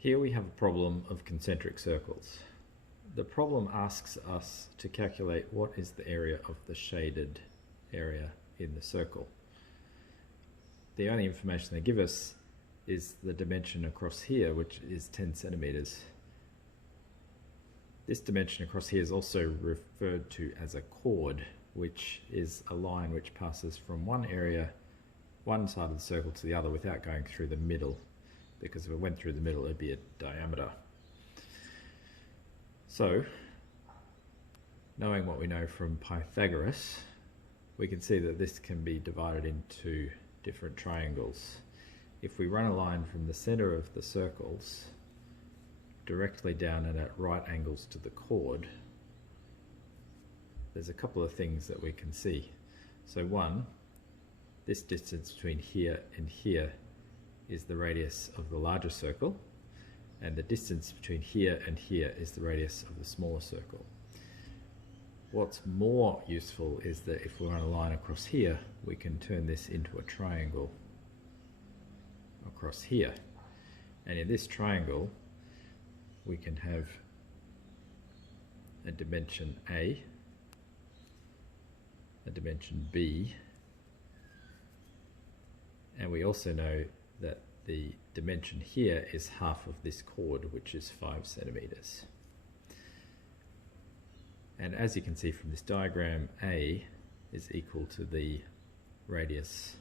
Here we have a problem of concentric circles. The problem asks us to calculate what is the area of the shaded area in the circle. The only information they give us is the dimension across here, which is 10 centimeters. This dimension across here is also referred to as a chord, which is a line which passes from one side of the circle to the other without going through the middle, because if it went through the middle it would be a diameter. So, knowing what we know from Pythagoras, we can see that this can be divided into different triangles. If we run a line from the center of the circles directly down and at right angles to the chord, there's a couple of things that we can see. So one, this distance between here and here is the radius of the larger circle, and the distance between here and here is the radius of the smaller circle. What's more useful is that if we run a line across here, we can turn this into a triangle across here. And in this triangle, we can have a dimension A, a dimension B, and we also know that the dimension here is half of this chord, which is 5 centimeters. And as you can see from this diagram, A is equal to the radius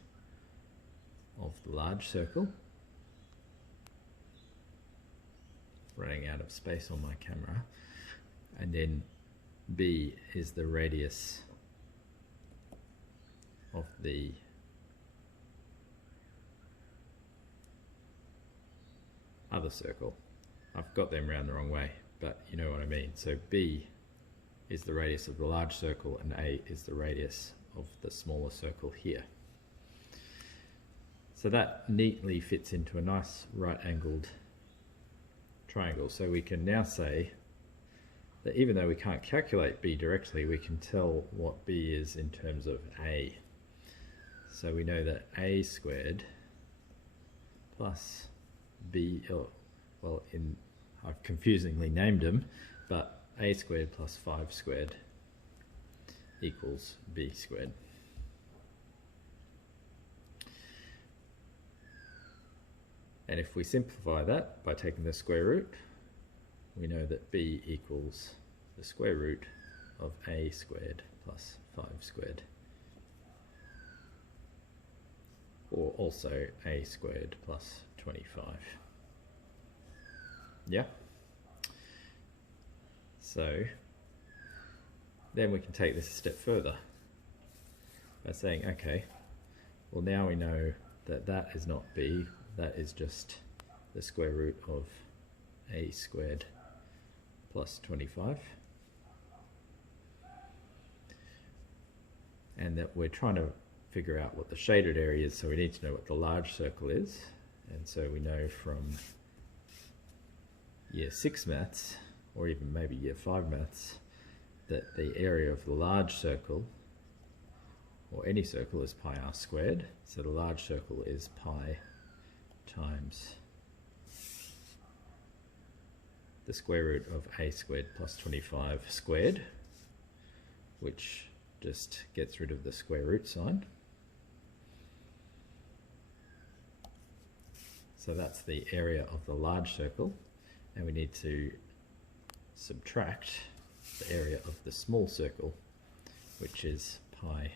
of the large circle. Running out of space on my camera. And then B is the radius of the other circle. I've got them round the wrong way, but you know what I mean. So B is the radius of the large circle and A is the radius of the smaller circle here. So that neatly fits into a nice right-angled triangle. So we can now say that even though we can't calculate B directly, we can tell what B is in terms of A. So we know that A squared plus B, well, I've confusingly named them, but A squared plus 5 squared equals B squared. And if we simplify that by taking the square root, we know that B equals the square root of A squared plus 5 squared, or also A squared plus 25. Yeah? So then we can take this a step further by saying, okay, well now we know that that is not B, that is just the square root of A squared plus 25. And that we're trying to figure out what the shaded area is, so we need to know what the large circle is. And so we know from year 6 maths, or even maybe year 5 maths, that the area of the large circle, or any circle, is pi r squared. So the large circle is pi times the square root of A squared plus 25 squared, which just gets rid of the square root sign. So that's the area of the large circle, and we need to subtract the area of the small circle, which is pi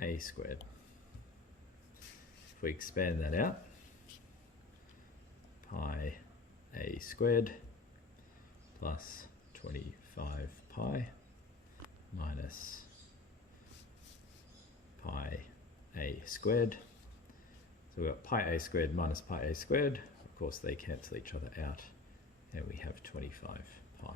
A squared. If we expand that out, pi A squared plus 25 pi minus pi A squared. So we've got pi A squared minus pi A squared. Of course they cancel each other out, and we have 25 pi.